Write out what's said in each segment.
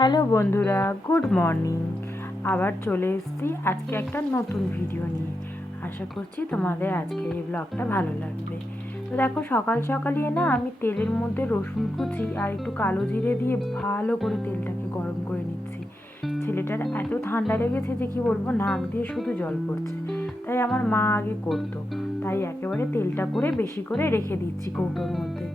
Hello বন্ধুরা, good morning. আবার চলে এসেছি আজকে একটা নতুন ভিডিও নিয়ে। আশা করছি তোমাদের আজকের এই ব্লগটা ভালো লাগবে। তো দেখো, সকাল সকালই না আমি তেলের মধ্যে রসুন কুচি আর একটু কালো জিরে দিয়ে ভালো করে তেলটাকে গরম করে নিচ্ছি। ছেলেটার এত ঠান্ডা লেগেছে যে কি বলবো, নাক দিয়ে শুধু জল পড়ছে। তাই আমার মা আগে করতো, তাই একেবারে তেলটা করে বেশি করে রেখে দিচ্ছি কৌটোর মধ্যে।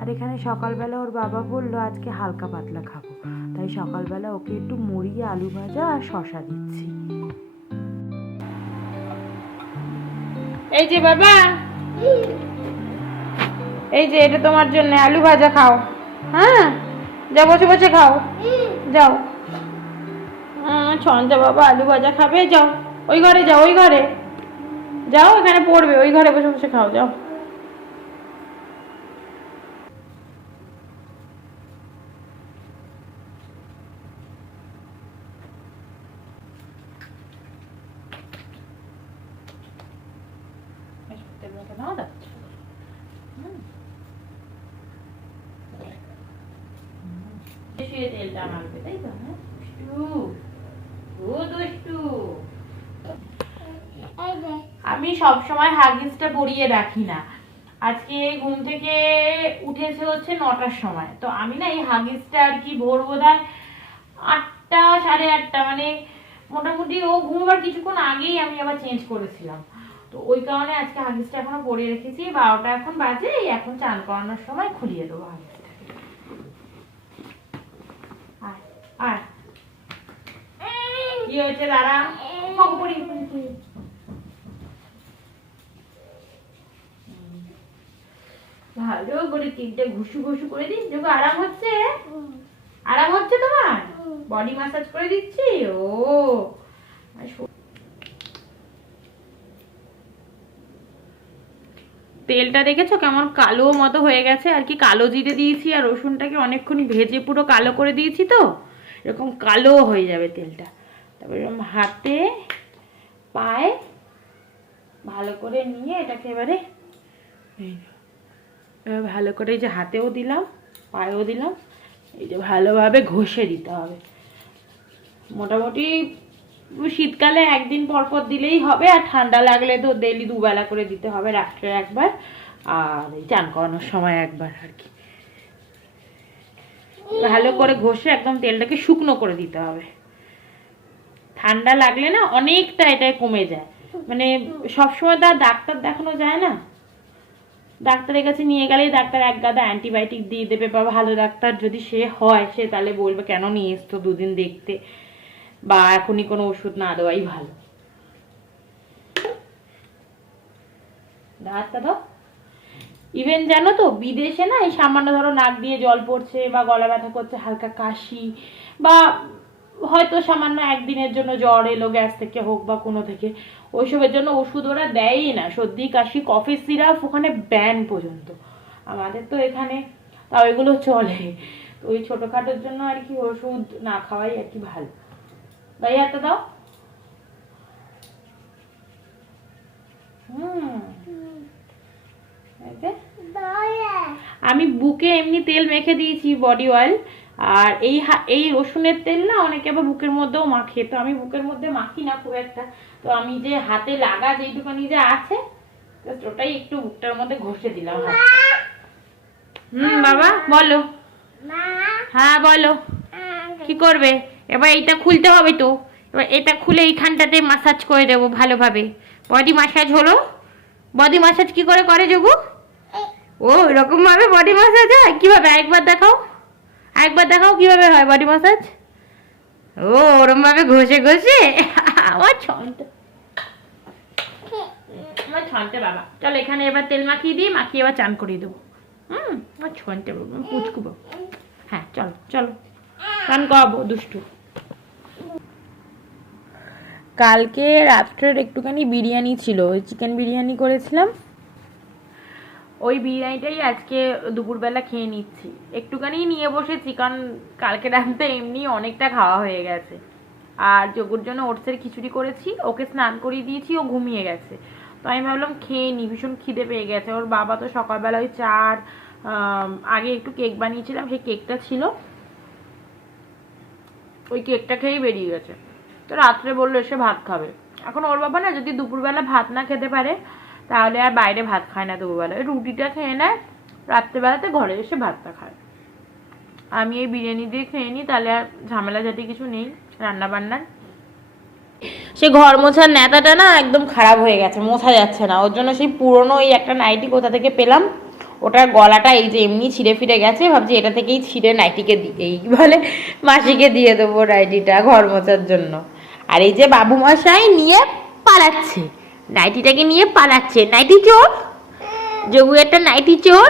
আর এখানে সকালবেলা ওর বাবা বললো আজকে হালকা পাতলা খাবো, তাই সকালবেলা ওকে একটু মুড়ি, আলু ভাজা আর শশা দিচ্ছি। এই যে বাবা, এই যে এটা তোমার জন্য আলু ভাজা, খাও। হ্যাঁ, যাও বসে বসে খাও, যাও। ছন্দা বাবা আলু ভাজা খাবে, যাও ওই ঘরে, যাও ওই ঘরে, যাও এখানে পড়বে, ওই ঘরে বসে বসে খাও, যাও। তেলটা মাখবে, তাই তো? আমি সব সময় হাগিসটা পরিয়ে রাখি না। আজকে ঘুম থেকে উঠেছে হচ্ছে 9টার সময়, তো আমি না এই হাগিসটা আর কি ভোর বোধহয় 8টা, 8:30, মানে মোটামুটি ও ঘুমবার কিছুক্ষণ আগেই আমি আবার চেঞ্জ করেছিলাম। তো ওই কারণে আজকে হাগিসটা এখনো পরিয়ে রেখেছি। 12টা এখন বাজে, এখন চান করানোর সময় খুলিয়ে দেবো হাগিসটাকে। আর কি হয়েছে দাঁড়া, ভালো করে তিনটে ঘুষু ঘুষু করে দিন। দেখো আরাম হচ্ছে, আরাম হচ্ছে তোমার? বডি ম্যাসাজ করে দিচ্ছি। ও তেলটা দেখেছো কেমন কালো মতো হয়ে গেছে? আর কি কালো জিরে দিয়েছি আর রসুনটাকে অনেকক্ষণ ভেজে পুরো কালো করে দিয়েছি, তো এরকম কালো হয়ে যাবে তেলটা। তারপর এরকম হাতে পায়ে ভালো করে নিয়ে এটাকে এবারে ভালো করে এই যে হাতেও দিলাম, পায়েও দিলাম, এই যে ভালোভাবে ঘষে দিতে হবে। মোটামুটি শীতকালে একদিন পর পর দিলেই হবে, আর ঠান্ডা লাগলে তো ডেইলি দুবেলা করে দিতে হবে, রাত্রে একবার আর এই চান করানোর সময় একবার আর কি। ভালো করে ঘষে একদম তেলটাকে শুকনো করে দিতে হবে। ঠান্ডা লাগলে না অনেকটা এটা কমে যায়, মানে সবসময় তো আর ডাক্তার দেখানো যায় না। ডাক্তারের কাছে নিয়ে গেলেই ডাক্তার এক গাদা অ্যান্টিবায়োটিক দিয়ে দেবে, বা ভালো ডাক্তার যদি সে হয়, সে তাহলে বলবে কেন নিয়ে এসছো দুদিন দেখতে, বা এখনই কোনো ওষুধ না দেওয়াই ভালো। ডাক্তার দাও। ইভেন জানো তো, বিদেশে না এই সামান্য ধরো নাক দিয়ে জল পড়ছে বা গলা ব্যথা করছে, হালকা কাশি, বা হয়তো সামান্য একদিনের জন্য জ্বর এলো গ্যাস থেকে হোক বা কোনো থেকে, ওইসবের জন্য ওষুধ ওরা দেয়ই না। সর্দি কাশি কফের সিরাপ ওখানে ব্যান পর্যন্ত। আমাদের তো এখানে তাও এগুলো চলে। তো ওই ছোটোখাটোর জন্য আর কি ওষুধ না খাওয়াই আর কি ভালো। ভাই হাতে দাও। আমি বুকে এমনি তেল মেখে দিয়েছি, বডি অয়েল। আর এই রসুনের তেল না অনেকে আবার বুকের মধ্যেও মাখে, তো আমি বুকের মধ্যে মাখি না খুব একটা। তো আমি যে হাতে লাগা যেইটুখানি যে আছে, ওটাই একটু বুকটার মধ্যে ঘষে দিলাম। বাবা বলো। হ্যাঁ বলো, কি করবে? এবার এইটা খুলতে হবে, তো এবার এটা খুলে এইখানটাতে মাসাজ করে দেবো ভালোভাবে। বডি মাসাজ হলো। বডি মাসাজ কি করে করে যোগু? ও এরকম ভাবে বডি মাসাজ হয়? কিভাবে একবার দেখাও, একবার দেখাও কিভাবে হয় বডি মাসাজ। ও ওরম ভাবে ঘষে ঘষে। আমার ছন্টা, আমার ছন্টা বাবা। চলো এখানে এবার তেল মাখিয়ে দিয়ে মাখিয়ে এবার চান করিয়ে দেবো। আমার ছন্টা বাবা, পুচকুবো। হ্যাঁ চলো চলো, চান করাবো দুষ্টু। কালকে রাত্রের একটুখানি বিরিয়ানি ছিল, ওই চিকেন বিরিয়ানি করেছিলাম, ওই বিরিয়ানিটাই আজকে দুপুরবেলা খেয়ে নিচ্ছি। একটুখানি নিয়ে বসেছি, কারণ কালকে রাতে এমনি অনেকটা খাওয়া হয়ে গেছে। আর যোগুর জন্য ওটসের খিচুড়ি করেছি, ওকে স্নান করিয়ে দিয়েছি, ও ঘুমিয়ে গেছে। তো আমি ভাবলাম খেয়ে নি, ভীষণ খিদে পেয়ে গেছে। ওর বাবা তো সকালবেলা ওই চার আগে একটু কেক বানিয়েছিলাম, সেই কেকটা ছিল, ওই কেকটা খেয়েই বেরিয়ে গেছে। তো রাত্রে বললো এসে ভাত খাবে। এখন ওর বাবা না যদি দুপুরবেলা ভাত না খেতে পারে তাহলে আর বাইরে ভাত খায় না, দুপুরবেলা ওই রুটিটা খেয়ে নেয়, রাত্রেবেলাতে ঘরে এসে ভাতটা খায়। আমি এই বিরিয়ানি দিয়ে খেয়ে নিই, তাহলে আর ঝামেলা জাতীয় কিছু নেই রান্না বান্নার। সে ঘর মোছার নেতাটা না একদম খারাপ হয়ে গেছে, মোছা যাচ্ছে না। ওর জন্য সেই পুরনো ওই একটা নাইটি কোথা থেকে পেলাম, ওটার গলাটা এই যে এমনি ছিঁড়ে ফিরে গেছে, ভাবছি এটা থেকেই ছিঁড়ে নাইটিকে এই বলে মাসিকে দিয়ে দেবো নাইটিটা ঘর মোছার জন্য। আর এই যে বাবু মশাই নিয়ে পালাচ্ছে, নাইটিটাকে নিয়ে পালাচ্ছে। নাইটি চোর, যোগু একটা নাইটি চোর,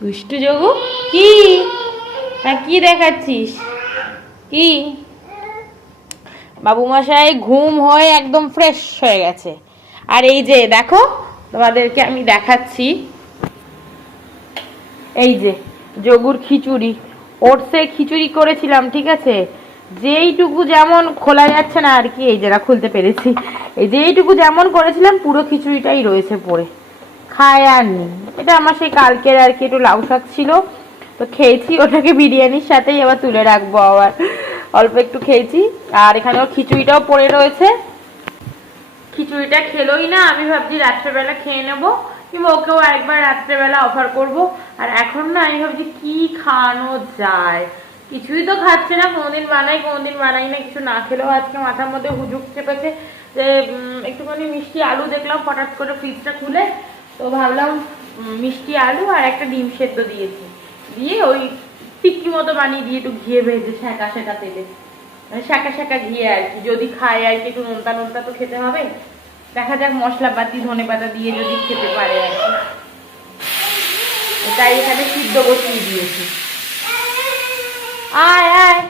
দুষ্টু যোগু। কি হ্যাঁ কি দেখাচ্ছিস কি? বাবু মশাই ঘুম হয়ে একদম ফ্রেশ হয়ে গেছে। আর এই যে দেখো তোমাদেরকে আমি দেখাচ্ছি, এই যে যোগুর খিচুড়ি, ওটসে খিচুড়ি করেছিলাম, ঠিক আছে? যেইটুকু যেমন খোলা যাচ্ছে না আর কি, এই যেটা খুলতে পেরেছি, এই যেইটুকু যেমন করেছিলাম পুরো খিচুড়িটাই রয়েছে পড়ে, খায় আর নি। এটা আমার সেই কালকের আর কি একটু লাউ শাক ছিল, তো খেয়েছি ওটাকে বিরিয়ানির সাথেই আবার তুলে রাখবো, আবার অল্প একটু খেয়েছি। আর এখানে খিচুড়িটাও পড়ে রয়েছে, খিচুড়িটা খেলোই না, আমি ভাবছি রাত্রেবেলা খেয়ে নেবো, কিংবা ওকেও আরেকবার রাত্রেবেলা অফার করব। আর এখন না আমি ভাবছি কি খাওয়ানো যায়, কিছুই তো খাচ্ছে না, কোনোদিন বানাই কোনোদিন বানাই না, কিছু না খেলেও আজকে মাথার মধ্যে হুজুক চেপেছে যে একটুখানি মিষ্টি আলু দেখলাম হঠাৎ করে ফ্রিজটা খুলে, তো ভাবলাম মিষ্টি আলু আর একটা ডিম সেদ্ধ দিয়েছি, দিয়ে ওই টিক্কি মতো বানিয়ে দিয়ে একটু ঘিয়ে ভেজে শাঁকা শাঁকা তেলে, মানে শাঁকা শাঁকা ঘিয়ে আর কি, যদি খায় আর কি একটু নোনতা নোনতা তো খেতে হবে, দেখা যাক মশলাপাতি ধনে পাতা দিয়ে যদি খেতে পারে আর কি। তাই এখানে সিদ্ধ বসিয়ে দিয়েছি। আয় আয়,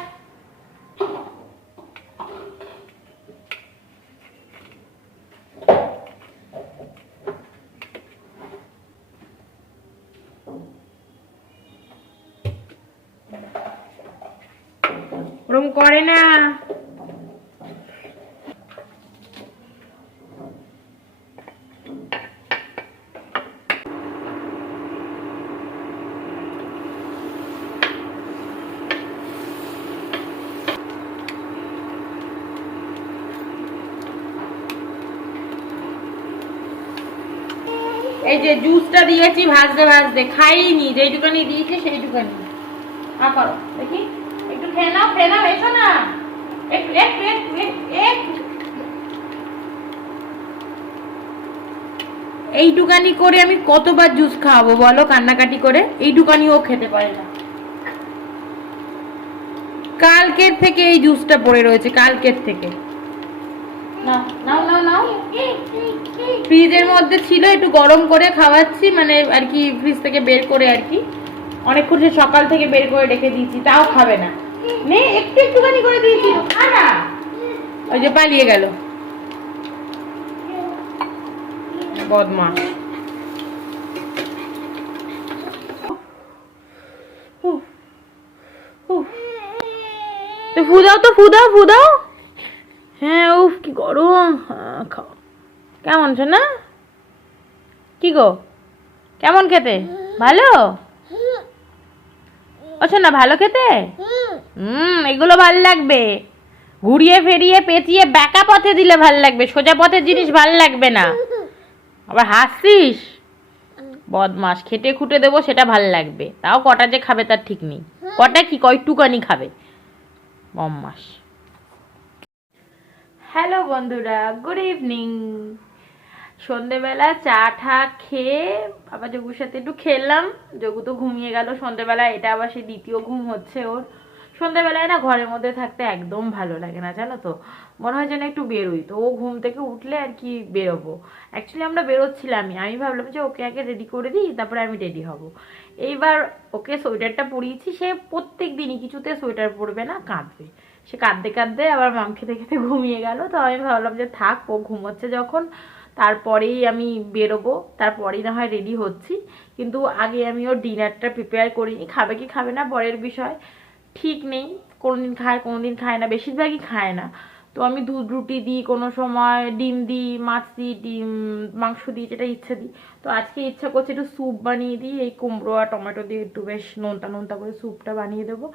ওরম করে না। এই যে জুসটা দিয়েছি ভাজতে ভাজতে, খাইনি, যেইটুকানি দিয়েছি সেইটুকানি। করো দেখি, একটু খেয়ে নাও, খেয়ে নাও, এসো না একটু একটু একটু একটু। এইটুকানি করে আমি কতবার জুস খাওয়াবো বলো, কান্নাকাটি করে? এইটুকানিও খেতে পারে না। কালকের থেকে এই জুসটা পড়ে রয়েছে, কালকের থেকে। নাও নাও নাও নাও, ফ্রিজের মধ্যে ছিল, একটু গরম করে খাওয়াচ্ছি, মানে আর কি ফ্রিজ থেকে বের করে আর কি, অনেকক্ষণ সে সকাল থেকে বের করে রেখে দিয়েছি, তাও খাবে না। নে একটু একটুখানি করে দিয়েছি, খা না। ওই যে পালিয়ে গেল বদমাস। তো ফুদাও, তো ফুদাও ফুদাও। হ্যাঁ উফ কি গরম। খাও, কেমন আছে না? কি গো কেমন খেতে? ভালো? আচ্ছা না ভালো খেতে? এগুলো ভাল লাগবে, ঘুরিয়ে ফেরিয়ে পেঁচিয়ে ব্যাকা পথে দিলে ভাল লাগবে, সোজা পথের জিনিস ভাল লাগবে না। আবার হাসছিস, বদমাস। খেটে খুঁটে দেবো সেটা ভাল লাগবে, তাও কটা যে খাবে তার ঠিক নেই, কটা কি কয়টুকানি খাবে, বদমাস। হ্যালো বন্ধুরা, গুড ইভিনিং। সন্ধেবেলা চা ঠা খেয়ে আবার যোগুর সাথে একটু খেললাম, যোগু তো ঘুমিয়ে গেল সন্ধেবেলা, এটা আবার সে দ্বিতীয় ঘুম হচ্ছে ওর। সন্ধেবেলায় না ঘরের মধ্যে থাকতে একদম ভালো লাগে না জানো তো, মনে হয় যেন একটু বেরোই, তো ও ঘুম থেকে উঠলে আর কি বেরোবো। অ্যাকচুয়ালি আমরা বেরোচ্ছিলামই, আমি ভাবলাম যে ওকে আগে রেডি করে দিই তারপরে আমি রেডি হব। এইবার ওকে সোয়েটারটা পরিয়েছি, সে প্রত্যেক দিনই কিছুতে সোয়েটার পরবে না, কাঁদবে। সে কাঁদতে কাঁদতে আবার মাম খেতে খেতে ঘুমিয়ে গেল, তো আমি ভাবলাম যে থাক, ও ঘুমোচ্ছে যখন তারপরেই আমি বেরোবো, তারপরেই না হয় রেডি হচ্ছি। কিন্তু আগে আমি ওর ডিনারটা প্রিপেয়ার করিনি, খাবে কি খাবে না পরের বিষয়, ঠিক নেই। কোনোদিন খায় কোনোদিন খায় না, বেশিরভাগই খায় না। তো আমি দুধ রুটি দিই, কোনো সময় ডিম দিই, মাছ দিই, ডিম মাংস দিই, যেটা ইচ্ছা দিই। তো আজকে ইচ্ছা করছে একটু স্যুপ বানিয়ে দিই, এই কুমড়ো আর টমেটো দিয়ে একটু বেশ নোনতা নোনতা করে স্যুপটা বানিয়ে দেবো,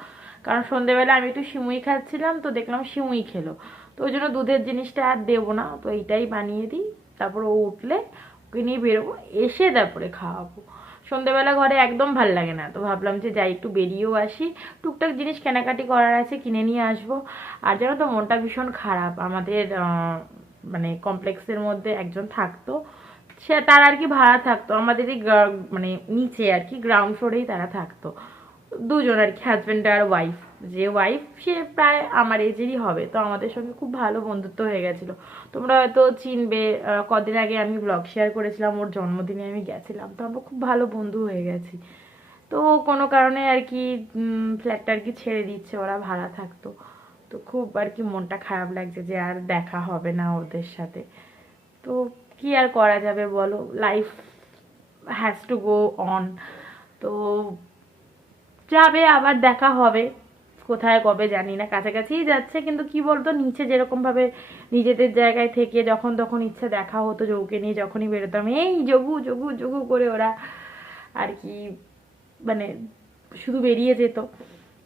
কারণ সন্ধেবেলা আমি একটু সিমুই খাচ্ছিলাম, তো দেখলাম সিমুই খেলো, তো ওই জন্য দুধের জিনিসটা আর দেবো না, তো এইটাই বানিয়ে দিই। তারপর ও উঠলে ওকে নিয়ে বেরোবো, এসে তারপরে খাওয়াবো। সন্ধেবেলা ঘরে একদম ভাল লাগে না, তো ভাবলাম যে যাই একটু বেরিয়েও আসি, টুকটাক জিনিস কেনাকাটি করার আছে, কিনে নিয়ে আসবো। আর জানো তো মনটা ভীষণ খারাপ, আমাদের মানে কমপ্লেক্সের মধ্যে একজন থাকতো, সে তার আর কি ভাড়া থাকতো আমাদেরই মানে নিচে আর কি গ্রাউন্ড ফ্লোরেই তারা থাকতো, দুজন আর কি, হাজব্যান্ড আর ওয়াইফ। যে ওয়াইফ সে প্রায় আমার এজেরই হবে, তো আমাদের সঙ্গে খুব ভালো বন্ধুত্ব হয়ে গেছিলো। তোমরা হয়তো চিনবে, কদিন আগে আমি ব্লগ শেয়ার করেছিলাম, ওর জন্মদিনে আমি গেছিলাম, তো আমরা খুব ভালো বন্ধু হয়ে গেছি। তো কোনো কারণে আর কি ফ্ল্যাটটা আর কি ছেড়ে দিচ্ছে, ওরা ভাড়া থাকতো। তো খুব আর কি মনটা খারাপ লাগছে যে আর দেখা হবে না ওদের সাথে। তো কি আর করা যাবে বলো, life has to go on. তো যাবে, আবার দেখা হবে, কোথায় কবে জানি না, কাছাকাছিই যাচ্ছে, কিন্তু কি বলতো নিচে যেরকম ভাবে নিজেদের জায়গায় থেকে যখন তখন ইচ্ছে দেখা হতো, যোগুকে নিয়ে যখনই বেরোতাম এই যোগু যোগু যোগু করে ওরা আর কি মানে শুধু বেরিয়ে যেত।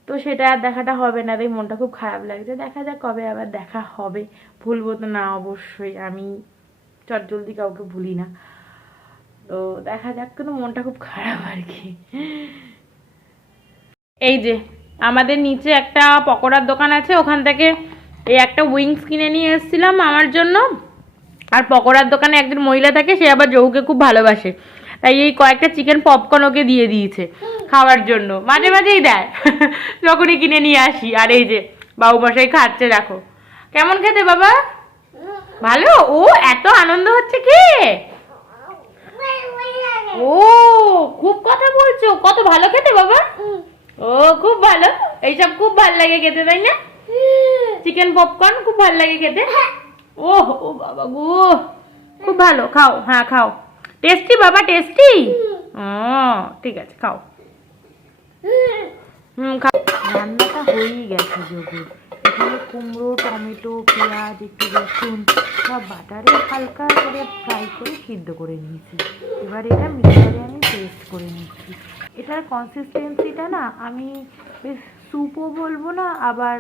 তো সেটা আর দেখাটা হবে না, তাই মনটা খুব খারাপ লাগছে, দেখা যাক কবে আবার দেখা হবে। ভুলবো তো না অবশ্যই, আমি চটজলদি কাউকে ভুলি না। তো দেখা যাক, কিন্তু মনটা খুব খারাপ আর কি। এই যে আমাদের নিচে একটা পকোড়ার দোকান আছে, ওখান থেকে এই একটা উইংস কিনে নিয়ে এসেছিলাম আমার জন্য। আর পকোড়ার দোকানে একজন মহিলা থাকে, সে আবার জহুকে খুব ভালোবাসে, তাই এই কয়েকটা চিকেন পপকর্ন ওকে দিয়ে দিয়েছে খাওয়ার জন্য, মাঝে মাঝেই দেয় যখনই কিনে নিয়ে আসি। আর এই যে বাবু মশাই খাচ্ছে, দেখো কেমন খেতে বাবা, ভালো? ও এত আনন্দ হচ্ছে কি, ও খুব কথা বলছো, কত ভালো খেতে বাবা, ও খুব ভালো, এইসব খুব ভালো লাগে খেতে, তাই না? চিকেন পপকর্ন খুব ভালো লাগে খেতে। ও ও বাবা গো, খুব ভালো, খাও, হ্যাঁ খাও, টেস্টি বাবা, টেস্টি। ও ঠিক আছে, খাও। খাও। রান্নাটা হয়েই গেছে যোগুর, এখানে কুমড়ো, টমেটো, পেঁয়াজ, একটু রসুন সব বাটারে হালকা করে ফ্রাই করে সিদ্ধ করে নিয়েছি। এবার এটা মিক্সারে আমি পেস্ট করে নিচ্ছি। এটার কনসিস্টেন্সিটা না আমি বেশ স্যুপও বলবো না, আবার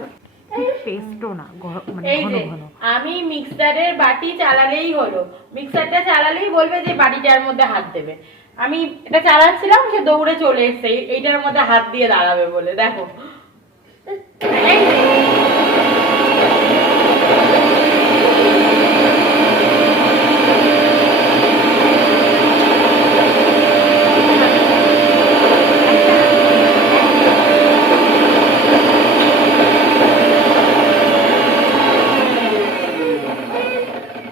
ঠিক পেস্টও না, মানে ঘন ঘন। আমি মিক্সারের বাটি চালালেই হলো, মিক্সারটা চালালেই বলবে যে বাটিটার মধ্যে হাত দেবে। আমি এটা চালাচ্ছিলাম, সে দৌড়ে চলে এসছে এইটার মধ্যে হাত দিয়ে দাঁড়াবে বলে, দেখো।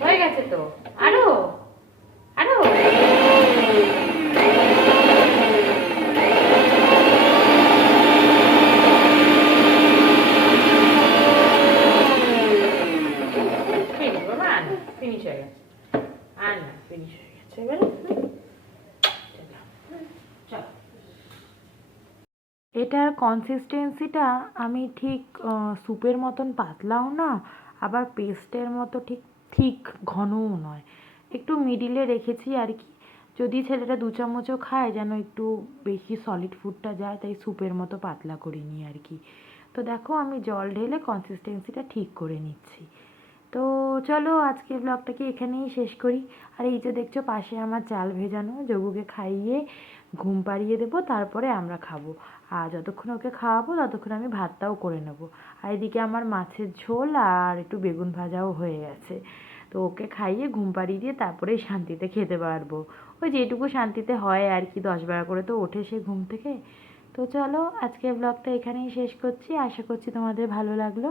হয়ে গেছে তো, আরো আরো ফিনিশ হয়ে গেছে, আর না ফিনিশ হয়ে গেছে এবারে। এটার কনসিস্টেন্সিটা আমি ঠিক স্যুপের মতন পাতলাও না, আবার পেস্টের মতো ঠিক ঠিক ঘনও নয়, একটু মিডিলে রেখেছি আর কি। যদি ছেলেটা 2 চামচও খায় যেন একটু বেশি সলিড ফুডটা যায়, তাই স্যুপের মতো পাতলা করিনি আর কি। তো দেখো আমি জল ঢেলে কনসিস্টেন্সিটা ঠিক করে নিচ্ছি। তো চলো আজকের ব্লগটাকে এখানেই শেষ করি। আর এই যে দেখছো পাশে আমার চাল ভেজানো, যোগুকে খাইয়ে ঘুম পাড়িয়ে দেবো, তারপরে আমরা খাবো। আর যতক্ষণ ওকে খাওয়াবো ততক্ষণ আমি ভাতটাও করে নেবো। আর এদিকে আমার মাছের ঝোল আর একটু বেগুন ভাজাও হয়ে গেছে। তো ওকে খাইয়ে ঘুম পাড়িয়ে দিয়ে তারপরেই শান্তিতে খেতে পারবো। ওই যেটুকু শান্তিতে হয় আর কি, 10 বার করে তো ওঠে সে ঘুম থেকে। তো চলো আজকের ব্লগটা এখানেই শেষ করছি, আশা করছি তোমাদের ভালো লাগলো।